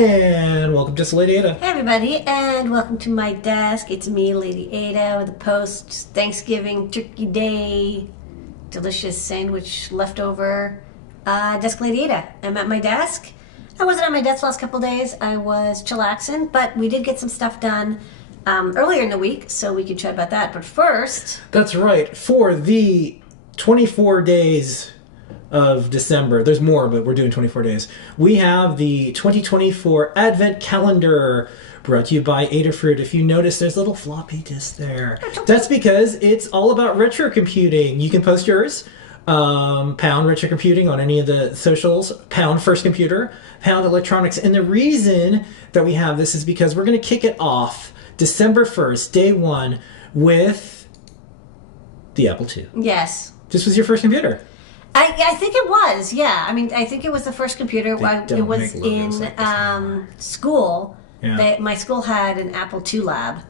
And welcome to Ladyada. Hey everybody, and welcome to my desk. It's me, Ladyada, with a post Thanksgiving Turkey Day delicious sandwich leftover desk Ladyada. I'm at my desk. I wasn't at my desk the last couple days. I was chillaxing, but we did get some stuff done earlier in the week, so we could chat about that. But first... That's right. For the 24 days of December, there's more, but we're doing 24 days, we have the 2024 Advent Calendar brought to you by Adafruit. If you notice, there's a little floppy disk there. That's because it's all about retrocomputing. You can post yours. Pound Retrocomputing on any of the socials. Pound First Computer. Pound Electronics. And the reason that we have this is because we're going to kick it off December 1st, day one, with the Apple II. Yes. This was your first computer. I think it was, yeah. I mean, I think it was the first computer. It was in school. Yeah. My school had an Apple II lab.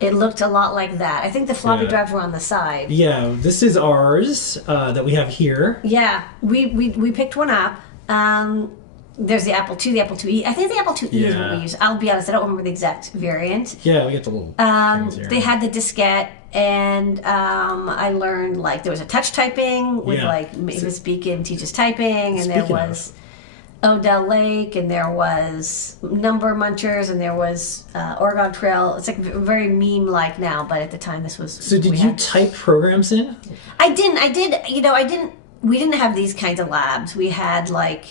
It looked a lot like that. I think the floppy drives were on the side. Yeah, this is ours that we have here. Yeah, we picked one up. There's the Apple II, the Apple IIe. I think the Apple IIe is what we use. I'll be honest, I don't remember the exact variant. Yeah, we get the little things here. They had the diskette, and I learned, like, there was a touch typing with, like, Mavis Beacon teaches typing, and there was Odell Lake, and there was Number Munchers, and there was Oregon Trail. It's, like, very meme-like now, but at the time this was... So did you type programs in? I didn't. We didn't have these kinds of labs. We had, like,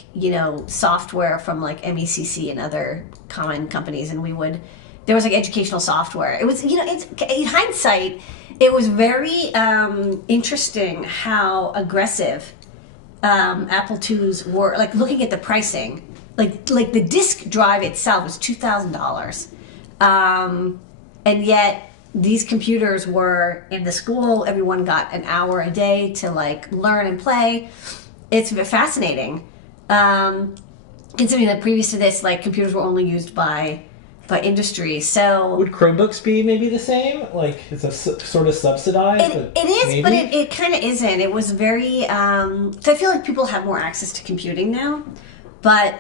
software from, like, MECC and other common companies, and there was, like, educational software. It was, in hindsight, it was very interesting how aggressive Apple IIs were. Like, looking at the pricing, like the disk drive itself was $2,000, and yet these computers were in the school. Everyone got an hour a day to, like, learn and play. It's fascinating. Considering that previous to this, like, computers were only used by industry. So would Chromebooks be maybe the same? Like, it's a sort of subsidized? It is, maybe? But it kind of isn't. It was very... so I feel like people have more access to computing now. But...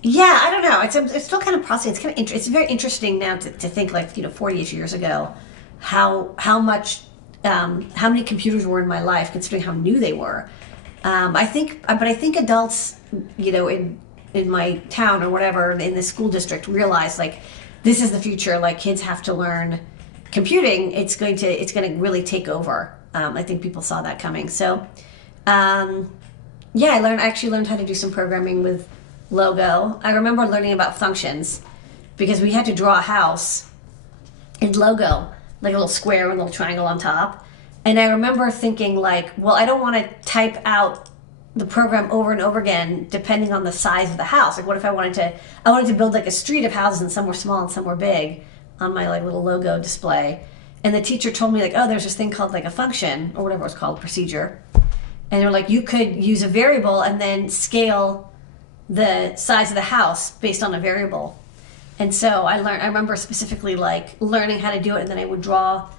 yeah, I don't know. It's still kind of processing. It's kind of it's very interesting now to think, like, 40-ish years ago, how many computers were in my life, considering how new they were. I think adults, in my town or whatever, in the school district, realize, like, this is the future. Like, kids have to learn computing. It's going to really take over. I think people saw that coming. So, I actually learned how to do some programming with Logo. I remember learning about functions because we had to draw a house in Logo, like a little square with a little triangle on top. And I remember thinking, like, well, I don't want to type out the program over and over again depending on the size of the house. Like, what if I wanted to build, like, a street of houses, and some were small and some were big on my, like, little Logo display. And the teacher told me, like, oh, there's this thing called, like, a function, or whatever it's called, procedure. And they're like, you could use a variable and then scale the size of the house based on a variable. And so I remember specifically, like, learning how to do it, and then I would draw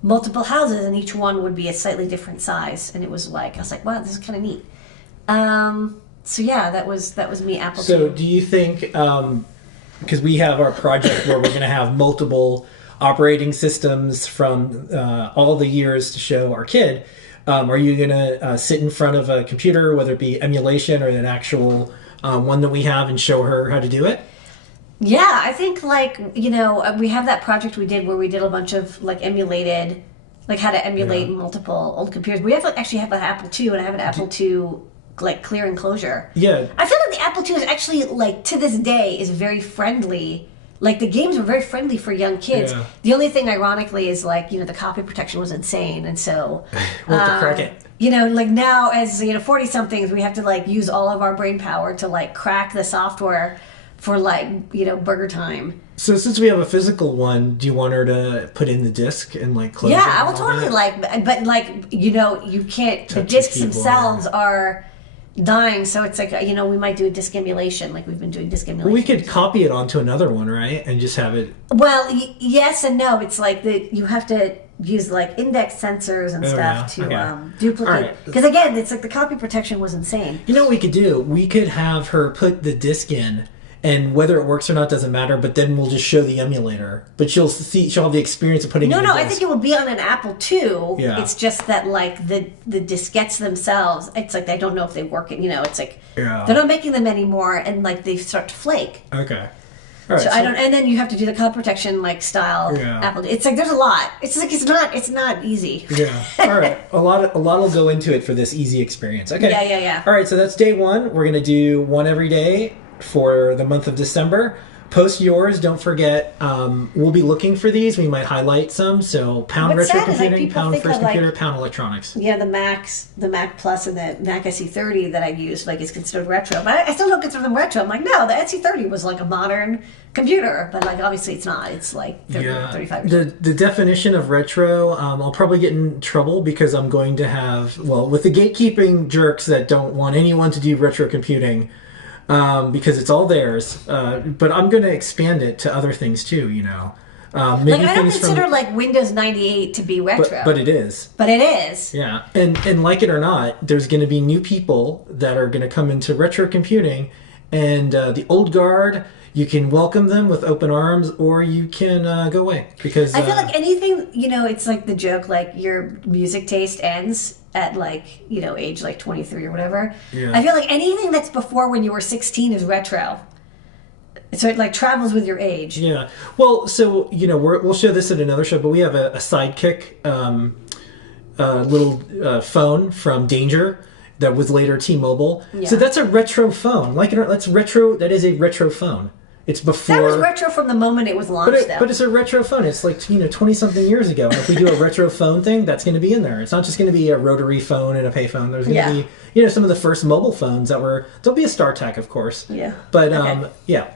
multiple houses, and each one would be a slightly different size. And it was like, I was like, wow, this is kind of neat. So yeah, that was me, Apple II. So do you think, because we have our project where we're going to have multiple operating systems from all the years to show our kid, are you going to sit in front of a computer, whether it be emulation or an actual one that we have, and show her how to do it? Yeah, I think, like, we have that project we did where we did a bunch of, like, emulated, like, how to emulate multiple old computers. We actually have an Apple II, and I have an Apple II, like, clear enclosure. Yeah. I feel like the Apple II is actually, like, to this day, is very friendly. Like, the games were very friendly for young kids. Yeah. The only thing, ironically, is, like, the copy protection was insane, and so... we'll have to crack it. Like, now, as, 40-somethings, we have to, like, use all of our brain power to, like, crack the software for, like, burger time. So since we have a physical one, do you want her to put in the disc and, like, close it? Yeah, I will totally, but, like, you can't... The discs themselves are dying, so it's like, we might do a disc emulation, like we've been doing disc emulation. Well, we could copy it onto another one, right? And just have it... Well, yes and no. It's like you have to... use like index sensors and stuff to duplicate. Alright. Because again, it's like the copy protection was insane. You know what we could do? We could have her put the disc in, and whether it works or not doesn't matter, but then we'll just show the emulator. But she'll have the experience of putting it in the I disc. think it will be on an Apple II. Yeah. It's just that like the diskettes themselves, it's like I don't know if they work. It's like they're not making them anymore, and like they start to flake. Okay. All right, so I don't, and then you have to do the copy protection like style Apple. It's like there's a lot. It's like it's not easy. Yeah. All right. A lot will go into it for this easy experience. Okay. Yeah. All right. So that's day one. We're gonna do one every day for the month of December. Post yours. Don't forget. We'll be looking for these. We might highlight some. So pound retrocomputing, pound first computer, pound electronics. Yeah, the Mac Plus and the Mac SE30 that I used like is considered retro, but I still don't consider them retro. I'm like, no, the SE30 was like a modern computer, but like obviously it's not. It's like 35 years old. The definition of retro, I'll probably get in trouble because I'm going to have with the gatekeeping jerks that don't want anyone to do retro computing. Because it's all theirs, but I'm going to expand it to other things too. Maybe I don't consider like Windows 98 to be retro, but it is. But it is. Yeah, and like it or not, there's going to be new people that are going to come into retro computing, and the old guard. You can welcome them with open arms, or you can go away because I feel like anything. It's like the joke, like your music taste ends at like age like 23 or whatever. Yeah. I feel like anything that's before when you were 16 is retro. So it like travels with your age. Yeah. Well, so we'll show this at another show, but we have a Sidekick little phone from Danger that was later T-Mobile. Yeah. So that's a retro phone. That's retro. That is a retro phone. It's before. That was retro from the moment it was launched, but it's a retro phone. It's like 20-something years ago. And if we do a retro phone thing, that's going to be in there. It's not just going to be a rotary phone and a payphone. There's going to be some of the first mobile phones that were. There'll be a StarTAC, of course. Yeah. But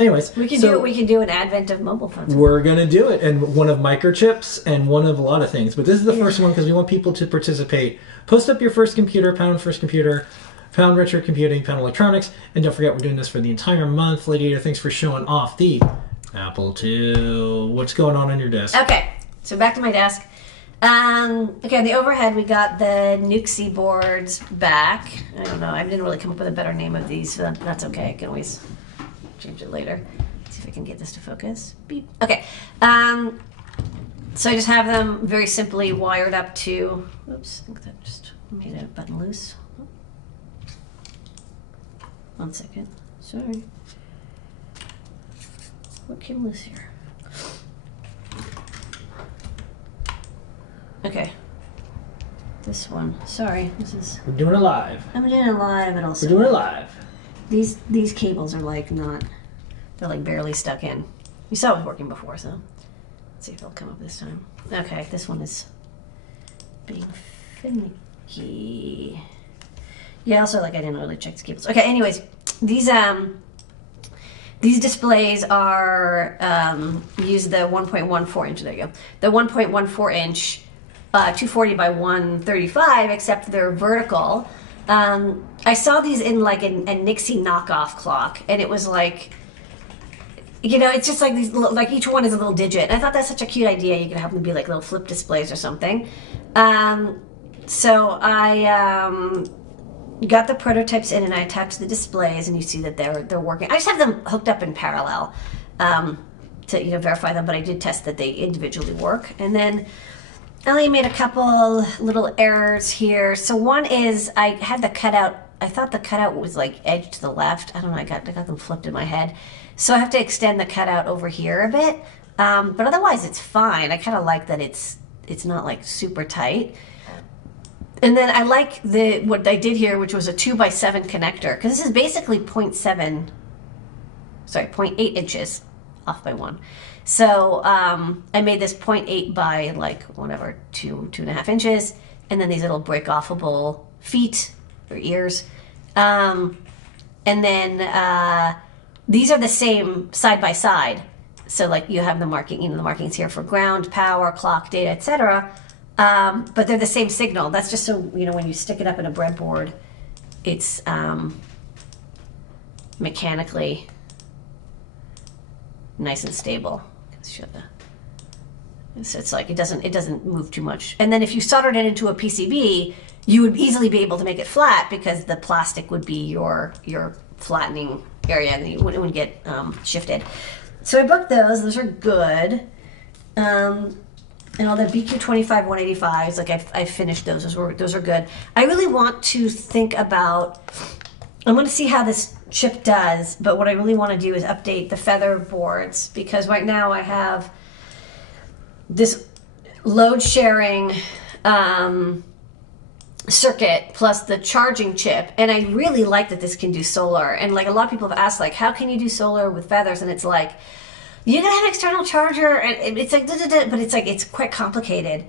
Anyways, we can do an advent of mobile phones. We're going to do it, and one of microchips and one of a lot of things. But this is the first one because we want people to participate. Post up your first computer, pound first computer. Pound retro computing, pound electronics, and don't forget we're doing this for the entire month. Ladyada, thanks for showing off the Apple II. What's going on your desk? Okay, so back to my desk. On the overhead we got the Nukie boards back. I don't know, I didn't really come up with a better name of these, so that's okay. I can always change it later. Let's see if I can get this to focus. Beep. Okay. So I just have them very simply wired up to. Oops, I think that just made a button loose. 1 second. Sorry. What came loose here? Okay. This one. Sorry. We're doing it live. I'm doing it live, and also we're doing it live. These cables are like not. They're like barely stuck in. You saw it was working before, so let's see if it'll come up this time. Okay, this one is being finicky. Yeah, also, like, I didn't really check the cables. Okay, anyways, these displays are, use the 1.14 inch, there you go, the 1.14 inch, 240 by 135, except they're vertical. I saw these in, like, a Nixie knockoff clock, and it was like, it's just like these, like, each one is a little digit. And I thought that's such a cute idea. You could have them be, like, little flip displays or something. So I, got the prototypes in and I attached the displays, and you see that they're working. I just have them hooked up in parallel to verify them, but I did test that they individually work. And then I only made a couple little errors here. So one is I had the cutout. I thought the cutout was like edge to the left. I don't know. I got them flipped in my head. So I have to extend the cutout over here a bit. But otherwise, it's fine. I kind of like that it's not like super tight. And then I like what I did here, which was a 2x7 connector, because this is basically 0.8 inches off by 1. So I made this 0.8 by like whatever, 2.5 inches, and then these little break-offable feet or ears. And then these are the same side by side. So like you have the markings here for ground, power, clock, data, etc. But they're the same signal. That's just so, when you stick it up in a breadboard, it's mechanically nice and stable. Let's show It's like it doesn't move too much. And then if you soldered it into a PCB, you would easily be able to make it flat because the plastic would be your flattening area, and it wouldn't get shifted. So I booked those. Those are good. And all the BQ25 185s, like I finished those. Those are good. I really want to think about. I'm going to see how this chip does, but what I really want to do is update the feather boards, because right now I have this load sharing circuit plus the charging chip, and I really like that this can do solar. And like a lot of people have asked, like, how can you do solar with feathers? And it's like, you gotta have an external charger, and it's like, but it's like, it's quite complicated.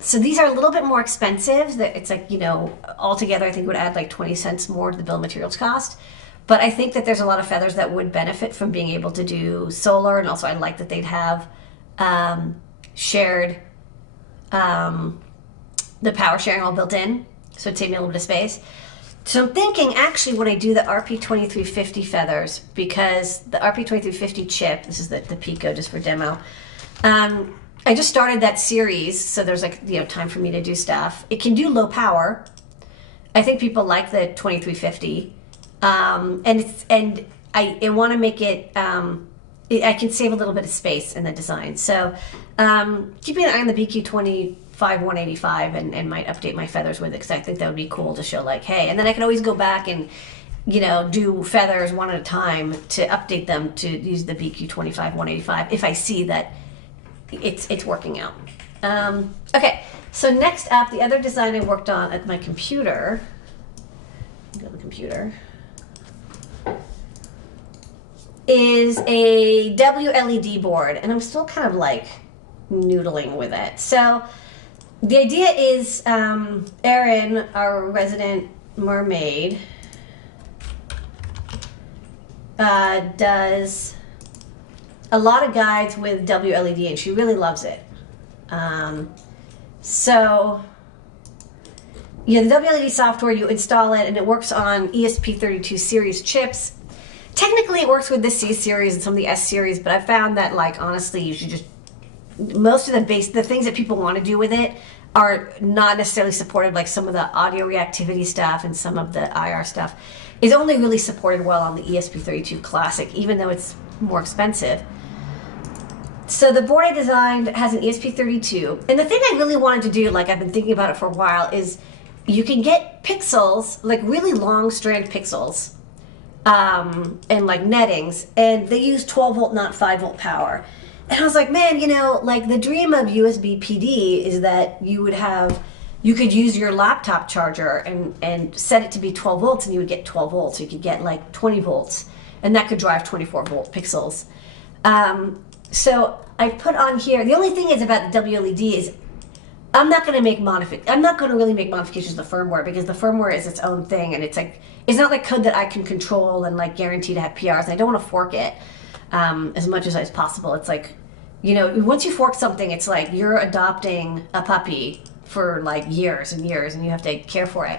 So these are a little bit more expensive. That it's like, you know, altogether I think would add like 20 cents more to the bill of materials cost. But I think that there's a lot of feathers that would benefit from being able to do solar, and also I like that they'd have shared the power sharing all built in, so it'd save me a little bit of space. So I'm thinking, actually, when I do the RP2350 feathers, because the RP2350 chip, this is the Pico just for demo, I just started that series, so there's like, you know, time for me to do stuff. It can do low power. I think people like the 2350, and I want to make it. I can save a little bit of space in the design. So keeping an eye on the BQ25 185 and might update my feathers with it, because I think that would be cool to show, like, hey, and then I can always go back and, you know, do feathers one at a time to update them to use the BQ25 185 if I see that it's working out. Okay, so next up, the other design I worked on at my computer. Go to the computer. Is a WLED board, and I'm still kind of like noodling with it. So the idea is Erin, our resident mermaid, does a lot of guides with WLED, and she really loves it. So yeah, the WLED software, you install it and it works on ESP32 series chips. Technically, it works with the C series and some of the S series, but I found that, like, honestly, you should just, most of the things that people want to do with it are not necessarily supported, like some of the audio reactivity stuff and some of the IR stuff is only really supported well on the ESP32 Classic, even though it's more expensive. So the board I designed has an ESP32, and the thing I really wanted to do, like I've been thinking about it for a while, is you can get pixels, like really long strand pixels, and like nettings, and they use 12 volt, not 5 volt power. And I was like, man, you know, like the dream of USB PD is that you could use your laptop charger and set it to be 12 volts, and you would get 12 volts. You could get like 20 volts, and that could drive 24 volt pixels. So I put on here, the only thing is about the WLED is I'm not going to really make modifications to the firmware, because the firmware is its own thing, and it's like, it's not like code that I can control and like guarantee to have PRs, and I don't want to fork it as much as possible. It's like, you know, once you fork something, it's like you're adopting a puppy for like years and years, and you have to care for it.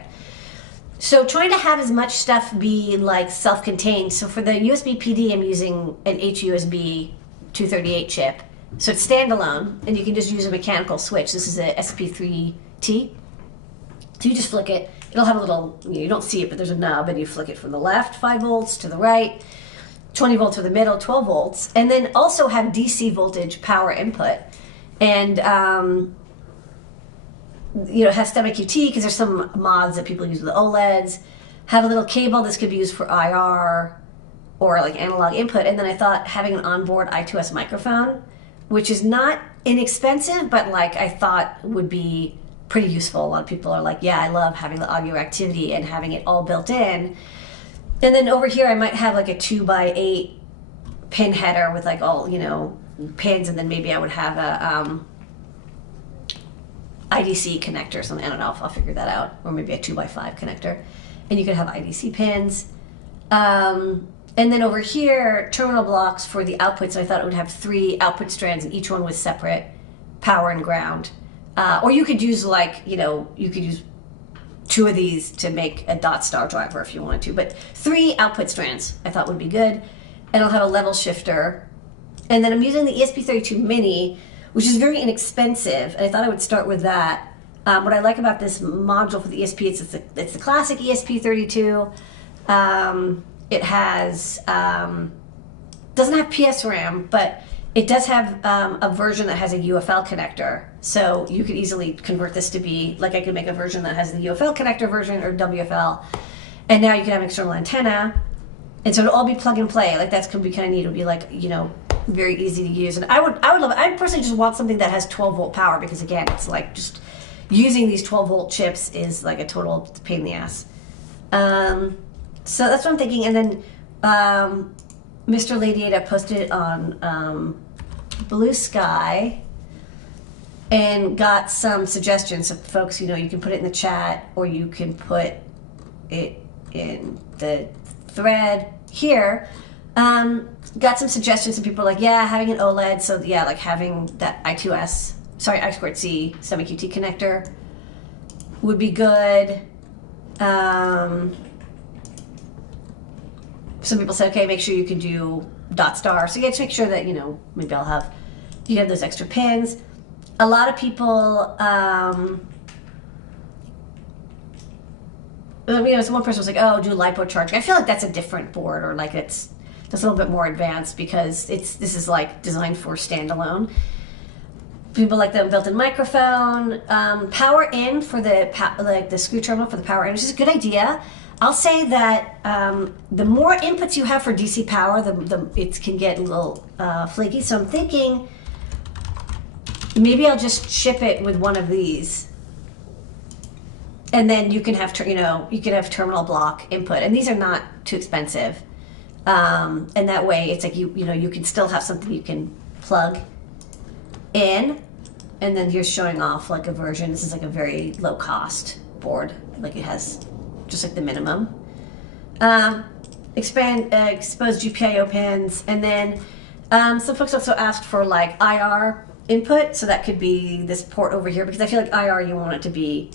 So trying to have as much stuff be like self-contained. So for the USB PD, I'm using an HUSB 238 chip. So it's standalone, and you can just use a mechanical switch. This is a SP3T. So you just flick it. It'll have a little, you don't see it, but there's a knob, and you flick it from the left, 5 volts, to the right, 20 volts for the middle, 12 volts. And then also have DC voltage power input. And, you know, has STEM QT, because there's some mods that people use with OLEDs. Have a little cable. This could be used for IR or like analog input. And then I thought having an onboard I2S microphone, which is not inexpensive, but like I thought would be pretty useful. A lot of people are like, yeah, I love having the audio activity and having it all built in. And then over here I might have like a 2x8 pin header with like all, you know, pins, and then maybe I would have a IDC connector or something. I don't know, I'll figure that out. Or maybe a 2x5 connector. And you could have IDC pins. And then over here, terminal blocks for the outputs. So I thought it would have 3 output strands, and each one was separate power and ground. Or you could use like, you know, you could use 2 of these to make a dot star driver if you wanted to. But 3 output strands I thought would be good. And I'll have a level shifter. And then I'm using the ESP32 Mini, which is very inexpensive. And I thought I would start with that. What I like about this module for the ESP is it's the classic ESP32. It has doesn't have PSRAM, but it does have a version that has a UFL connector. So you could easily convert this to be, like I could make a version that has the UFL connector version or WFL. And now you can have an external antenna. And so it'll all be plug and play. Like that's going to be kind of neat. It'll be like, you know, very easy to use. And I would love it. I personally just want something that has 12 volt power because again, it's like just using these 12 volt chips is like a total pain in the ass. So that's what I'm thinking. And then Mr. Ladyada posted it on Blue Sky and got some suggestions. So folks, you know, you can put it in the chat or you can put it in the thread here. Got some suggestions and people are like, yeah, having an OLED. So yeah, like having that I2C semi-QT connector would be good. Some people say, okay, make sure you can do dot star. So yeah, just make sure that, you know, maybe you have those extra pins. A lot of people, you know, so one person was like, oh, do LiPo charging. I feel like that's a different board, or like it's a little bit more advanced because this is like designed for standalone. People like the built-in microphone, power in for the screw terminal for the power in, which is a good idea. I'll say that the more inputs you have for DC power, it can get a little flaky. So I'm thinking maybe I'll just ship it with one of these, and then you can have terminal block input, and these are not too expensive. And that way, it's like you can still have something you can plug in, and then you're showing off like a version. This is like a very low cost board, like it has just like the minimum. Exposed GPIO pins, and then some folks also asked for like IR input, so that could be this port over here, because I feel like IR you want it to be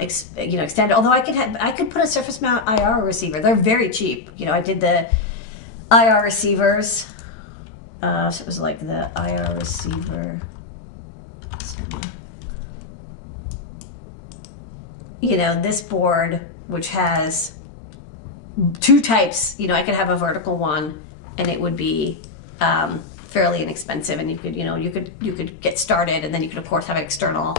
extended. Although I could put a surface mount IR receiver. They're very cheap. You know, I did the IR receivers. So it was like the IR receiver. You know, this board, which has two types, you know, I could have a vertical one and it would be fairly inexpensive, and you could get started, and then you could of course have an external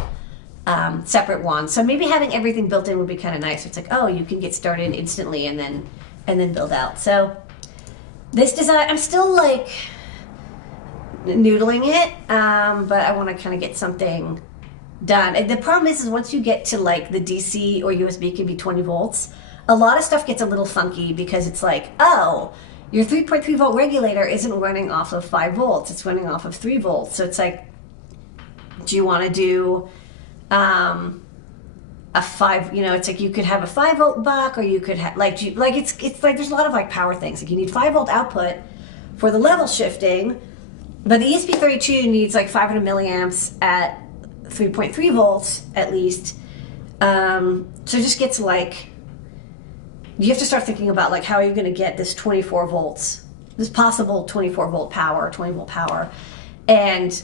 separate one. So maybe having everything built in would be kind of nice. It's like, oh, you can get started instantly and then build out. So this design, I'm still like noodling it, but I want to kind of get something done. And the problem is once you get to like the DC or USB can be 20 volts, a lot of stuff gets a little funky, because it's like, oh, your 3.3 volt regulator isn't running off of 5 volts, it's running off of 3 volts. So it's like, do you want to do a 5, you know, it's like you could have a 5 volt buck, or you could have it's like there's a lot of like power things. Like you need 5 volt output for the level shifting, but the ESP32 needs like 500 milliamps at 3.3 volts at least. So it just gets like, you have to start thinking about like, how are you going to get this 24 volts, this possible 24 volt power, 20 volt power, and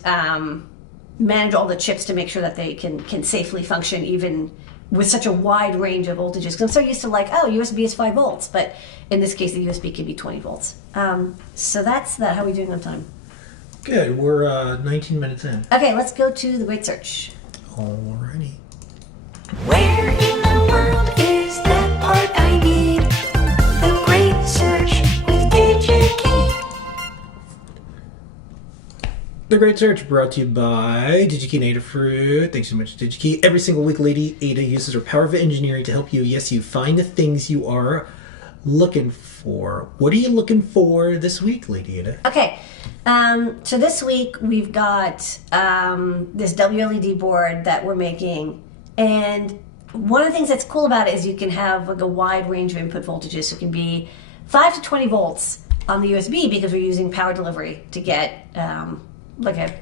manage all the chips to make sure that they can safely function even with such a wide range of voltages. Because I'm so used to like, oh, USB is 5 volts, but in this case the USB can be 20 volts. So that's that. How are we doing on time? Good. We're 19 minutes in. Okay, let's go to the Great Search. Alrighty. Where in the world is that part I need? The Great Search with DigiKey. The Great Search brought to you by DigiKey and Adafruit. Thanks so much, DigiKey. Every single week, Ladyada uses her power of engineering to help you, yes, you find the things you are looking for. What are you looking for this week, Ladyada? Okay, so this week we've got this WLED board that we're making, and one of the things that's cool about it is you can have like a wide range of input voltages. So it can be 5 to 20 volts on the USB, because we're using power delivery to get like a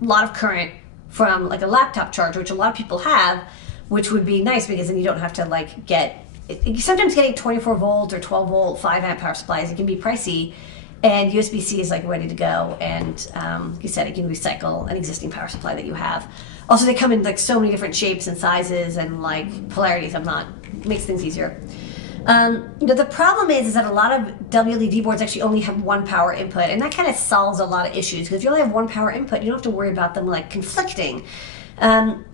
lot of current from like a laptop charger, which a lot of people have, which would be nice because then you don't have to like sometimes getting 24 volt or 12 volt 5 amp power supplies, it can be pricey. And USB-C is like ready to go, and like you said, it can recycle an existing power supply that you have. Also, they come in like so many different shapes and sizes and like polarities. Makes things easier. The problem is that a lot of WLED boards actually only have one power input, and that kind of solves a lot of issues, because if you only have one power input, you don't have to worry about them like conflicting. In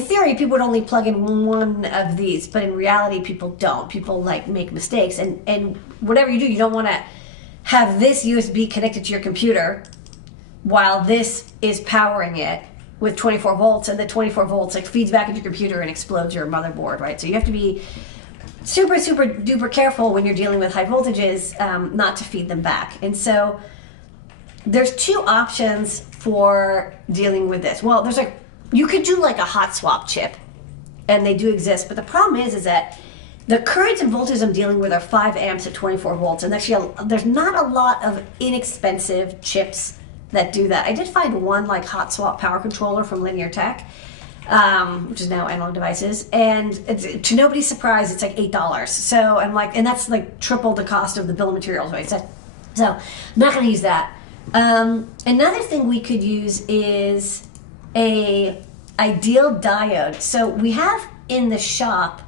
theory, people would only plug in one of these, but in reality, people don't. People like make mistakes, and whatever you do, you don't want to have this USB connected to your computer while this is powering it with 24 volts, and the 24 volts like feeds back into your computer and explodes your motherboard, right? So you have to be super, super duper careful when you're dealing with high voltages, not to feed them back. And so there's two options for dealing with this. Well, you could do like a hot swap chip, and they do exist, but the problem is that the currents and voltages I'm dealing with are 5 amps at 24 volts, and actually there's not a lot of inexpensive chips that do that. I did find one like hot swap power controller from Linear Tech, which is now Analog Devices, and to nobody's surprise, it's like $8. So I'm like, and that's like triple the cost of the bill of materials, right? So I'm not going to use that. Another thing we could use is a ideal diode. So we have in the shop,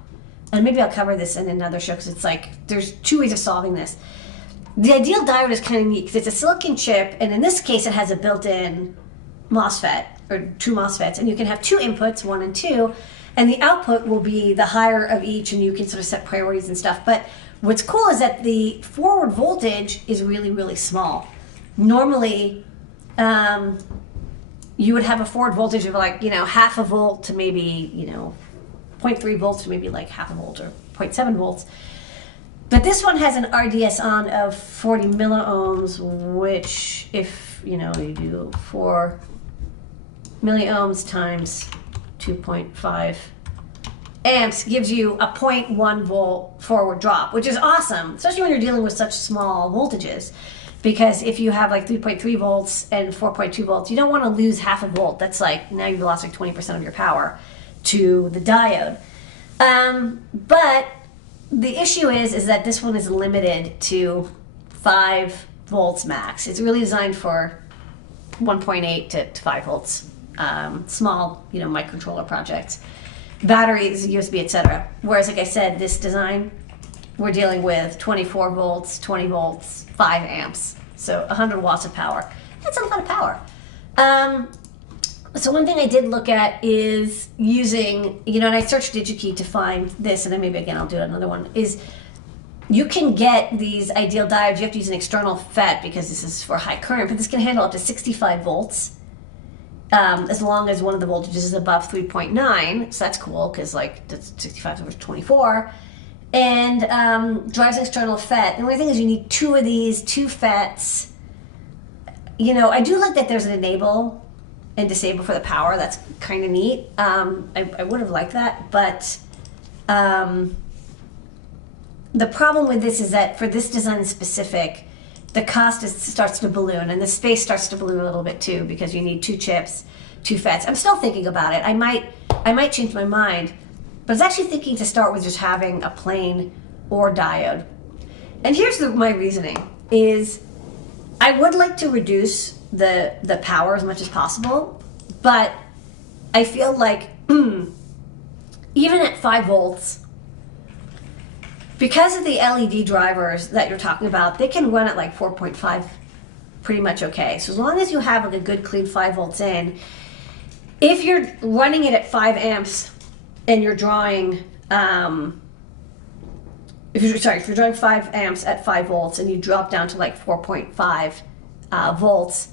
and maybe I'll cover this in another show, because it's like there's two ways of solving this. The ideal diode is kind of neat because it's a silicon chip, and in this case it has a built-in MOSFET, or two MOSFETs, and you can have two inputs, 1 and 2, and the output will be the higher of each, and you can sort of set priorities and stuff. But what's cool is that the forward voltage is really, really small. Normally, you would have a forward voltage of like, half a volt to maybe, 0.3 volts to maybe like half a volt or 0.7 volts. But this one has an RDS on of 40 milliohms, which if, you do 4 milliohms times 2.5 amps gives you a 0.1 volt forward drop, which is awesome, especially when you're dealing with such small voltages. Because if you have like 3.3 volts and 4.2 volts, you don't want to lose half a volt. That's like, now you've lost like 20% of your power to the diode. But the issue is that this one is limited to 5 volts max. It's really designed for 1.8 to 5 volts, small, microcontroller projects, batteries, USB, etc. Whereas, like I said, this design, we're dealing with 24 volts, 20 volts, 5 amps. So 100 watts of power. That's a lot of power. So one thing I did look at is using, and I searched DigiKey to find this, and then maybe again I'll do another one, is you can get these ideal diodes. You have to use an external FET because this is for high current, but this can handle up to 65 volts as long as one of the voltages is above 3.9. So that's cool because like that's 65 over 24. And drives an external FET. The only thing is you need 2 of these, 2 FETs. I do like that there's an enable and disable for the power. That's kind of neat. I would have liked that, but the problem with this is that for this design specific, the cost starts to balloon, and the space starts to balloon a little bit too, because you need 2 chips, 2 FETs. I'm still thinking about it. I might change my mind, but I was actually thinking to start with just having a plain OR diode. And here's my reasoning is I would like to reduce the power as much as possible, but I feel like even at 5 volts, because of the LED drivers that you're talking about, they can run at like 4.5 pretty much okay. So as long as you have like a good clean 5 volts in, if you're running it at 5 amps and you're drawing if you're drawing 5 amps at 5 volts and you drop down to like 4.5 volts,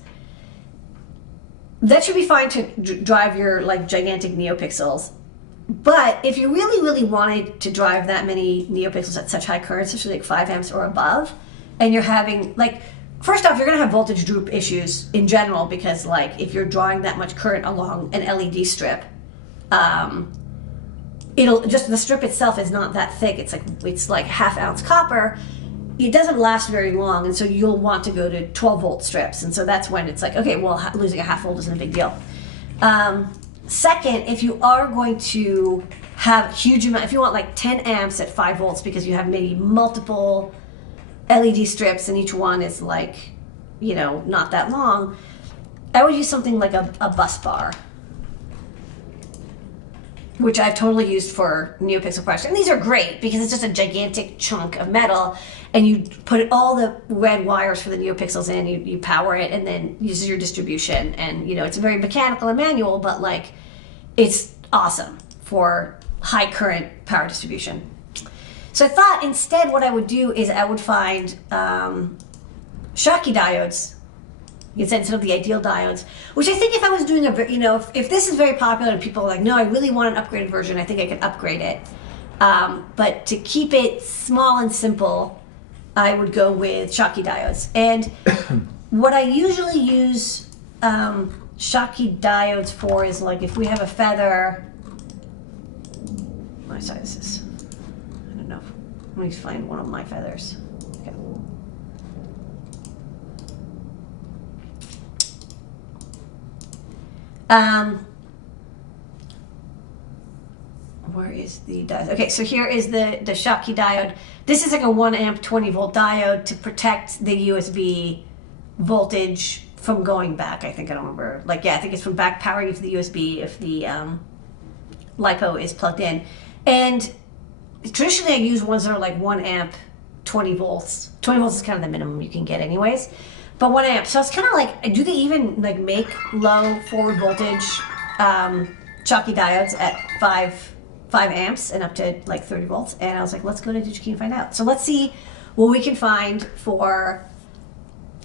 that should be fine to drive your like gigantic neopixels. But if you really, really wanted to drive that many neopixels at such high currents, especially like 5 amps or above, and you're having like, first off, you're going to have voltage droop issues in general, because like if you're drawing that much current along an LED strip, the strip itself is not that thick. It's like ½ ounce copper. It doesn't last very long, and so you'll want to go to 12 volt strips, and so that's when it's like, okay, well, losing a ½ volt isn't a big deal. Second, if you are going to have huge amount, if you want like 10 amps at 5 volts because you have maybe multiple LED strips, and each one is like, not that long, I would use something like a bus bar, which I've totally used for NeoPixel projects. And these are great because it's just a gigantic chunk of metal, and you put all the red wires for the NeoPixels in, you power it, and then use your distribution. And, it's very mechanical and manual, but like, it's awesome for high current power distribution. So I thought instead what I would do is I would find Schottky diodes instead of the ideal diodes, which I think if I was doing if this is very popular and people are like, no, I really want an upgraded version, I think I could upgrade it. But to keep it small and simple, I would go with Schottky diodes. And what I usually use Schottky diodes for is like if we have a feather. My size is, I don't know. Let me find one of my feathers. Okay. Where is the diode? Okay, so here is the Schottky diode. This is like a 1 amp 20 volt diode to protect the USB voltage from going back. I think, I don't remember. I think it's from back powering into the USB if the LiPo is plugged in. And traditionally I use ones that are like 1 amp 20 volts. 20 volts is kind of the minimum you can get anyways. But 1 amp. So it's kind of like, do they even like make low forward voltage Schottky diodes at 5 amps and up to like 30 volts? And I was like, let's go to DigiKey and find out. So let's see what we can find for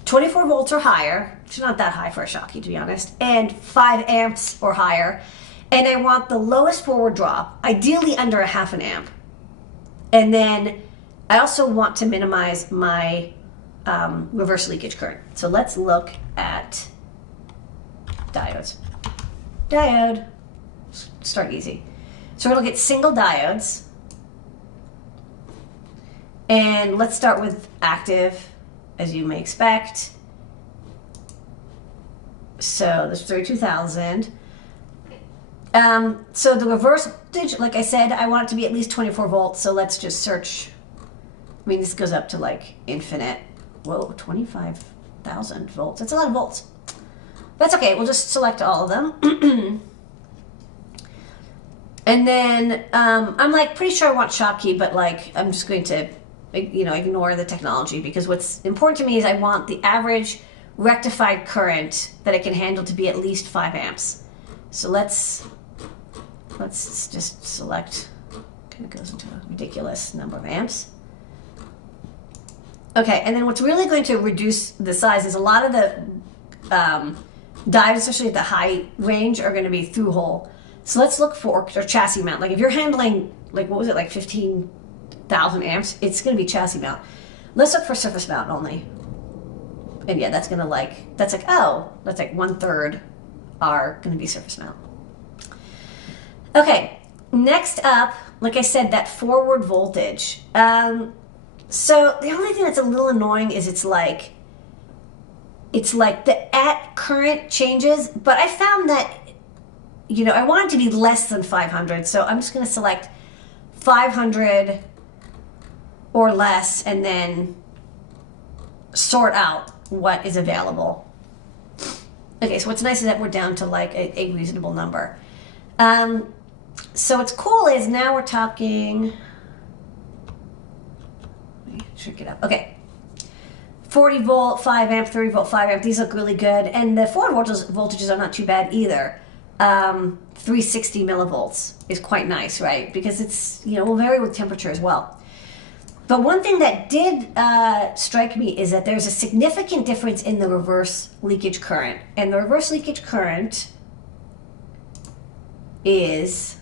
24 volts or higher, which is not that high for a Schottky to be honest, and 5 amps or higher. And I want the lowest forward drop, ideally under a half an amp. And then I also want to minimize my reverse leakage current. So let's look at diodes. Diode, start easy. So we're gonna look at single diodes. And let's start with active, as you may expect. So this is 32,000. So the reverse voltage, like I said, I want it to be at least 24 volts. So let's just search. I mean, this goes up to like infinite. Whoa, 25,000 volts. That's a lot of volts. That's okay. We'll just select all of them. And then I'm like pretty sure I want Schottky, but like I'm just going to ignore the technology, because what's important to me is I want the average rectified current that it can handle to be at least 5 amps. So let's just select, kind of goes into a ridiculous number of amps. Okay, and then what's really going to reduce the size is a lot of the diodes, especially at the high range, are going to be through hole. So let's look for or chassis mount. Like if you're handling like, what was it, like 15,000 amps, it's going to be chassis mount. Let's look for surface mount only. And yeah, that's going to that's like 1/3 are going to be surface mount. Okay, next up, like I said, that forward voltage. So the only thing that's a little annoying is it's like the at current changes, but I found that, I want it to be less than 500, so I'm just going to select 500 or less and then sort out what is available. Okay, so what's nice is that we're down to like a reasonable number. So what's cool is now we're talking, let me shrink it up. Okay, 40 volt, 5 amp, 30 volt, 5 amp, these look really good. And the forward voltages are not too bad either. 360 millivolts is quite nice, right? Because it's, will vary with temperature as well. But one thing that did strike me is that there's a significant difference in the reverse leakage current. And the reverse leakage current is,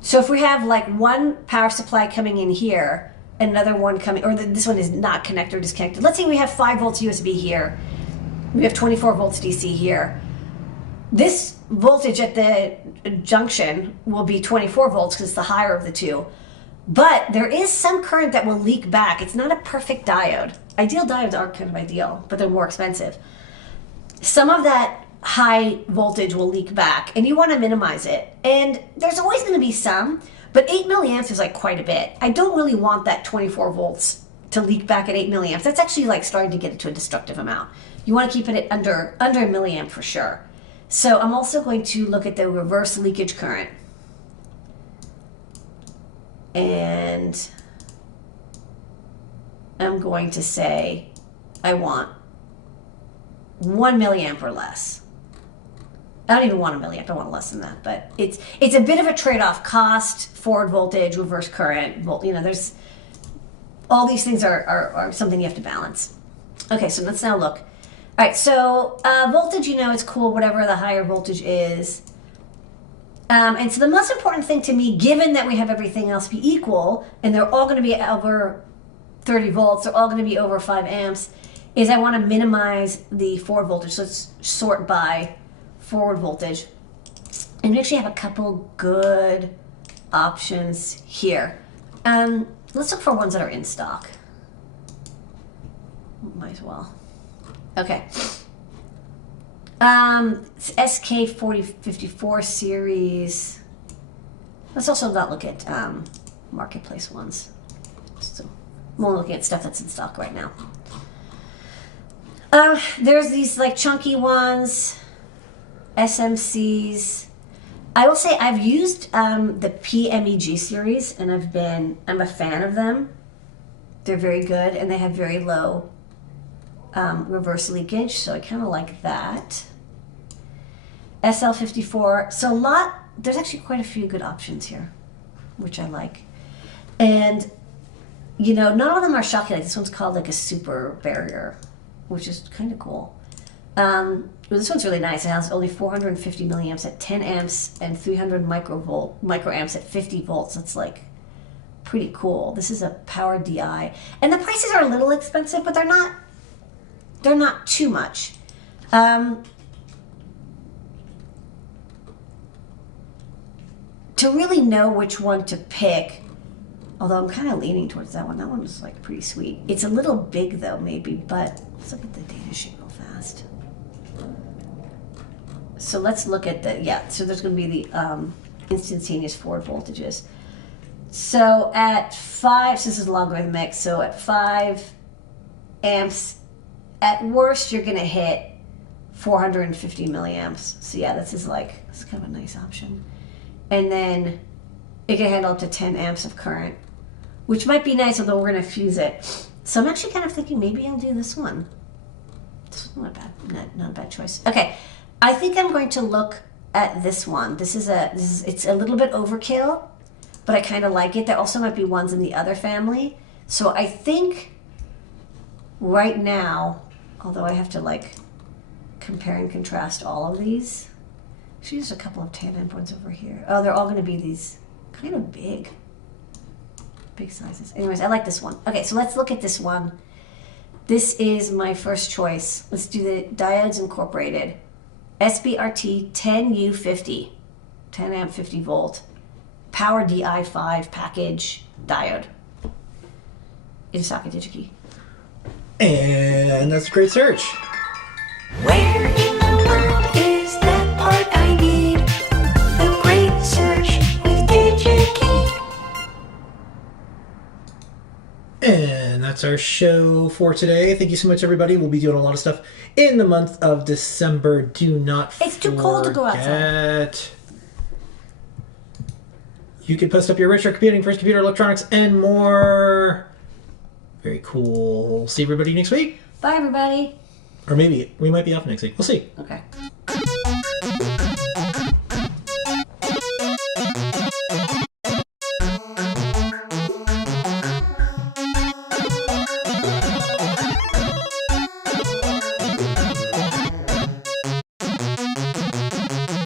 so if we have like one power supply coming in here, another one coming, or this one is not connected or disconnected. Let's say we have 5 volts USB here. We have 24 volts DC here. This voltage at the junction will be 24 volts because it's the higher of the two. But there is some current that will leak back. It's not a perfect diode. Ideal diodes are kind of ideal, but they're more expensive. Some of that high voltage will leak back, and you want to minimize it. And there's always going to be some, but 8 milliamps is like quite a bit. I don't really want that 24 volts to leak back at 8 milliamps. That's actually like starting to get it to a destructive amount. You want to keep it at under a milliamp for sure. So I'm also going to look at the reverse leakage current. And I'm going to say I want 1 milliamp or less. I don't even want a milliamp. I want less than that. But it's a bit of a trade-off: cost, forward voltage, reverse current. There's all these things are something you have to balance. Okay, so let's now look. All right, so voltage, it's cool, whatever the higher voltage is. And so the most important thing to me, given that we have everything else be equal, and they're all going to be over 30 volts, they're all going to be over 5 amps, is I want to minimize the forward voltage. So let's sort by forward voltage. And we actually have a couple good options here. Let's look for ones that are in stock. Might as well. Okay. It's SK4054 series. Let's also not look at marketplace ones. So I'm only looking at stuff that's in stock right now. There's these like chunky ones, SMCs. I will say I've used the PMEG series, and I'm a fan of them. They're very good, and they have very low reverse leakage, so I kind of like that. SL54. So there's actually quite a few good options here, which I like. And not all of them are shocking. Like this one's called like a super barrier, which is kind of cool. This one's really nice. It has only 450 milliamps at 10 amps and 300 microamps at 50 volts. That's like pretty cool. This is a power DI, and the prices are a little expensive, but they're not too much. To really know which one to pick, although I'm kind of leaning towards that one. That one was like pretty sweet. It's a little big though, maybe, but let's look at the data sheet real fast. So let's look at so there's going to be the instantaneous forward voltages. So at 5, so this is logarithmic, so at 5 amps, at worst you're going to hit 450 milliamps. So yeah, this is kind of a nice option. And then it can handle up to 10 amps of current, which might be nice, although we're going to fuse it. So I'm actually kind of thinking maybe I'll do this one. This is not bad, not a bad choice. Okay, I think I'm going to look at this one. It's a little bit overkill, but I kind of like it. There also might be ones in the other family. So I think right now, although I have to compare and contrast all of these. Actually, there's a couple of 10 amp ones over here. Oh, they're all going to be these kind of big sizes. Anyways, I like this one. Okay, so let's look at this one. This is my first choice. Let's do the Diodes Incorporated SBRT 10U50, 10 amp 50 volt, power DI5 package diode in socket DigiKey. And that's a great search. Where in the world is that part I need? The great search with DigiKey. And that's our show for today. Thank you so much, everybody. We'll be doing a lot of stuff in the month of December. Do not It's too cold to go outside. You can post up your Retrocomputing, first computer electronics, and more. Very cool. See everybody next week. Bye, everybody. Or maybe we might be off next week. We'll see. Okay.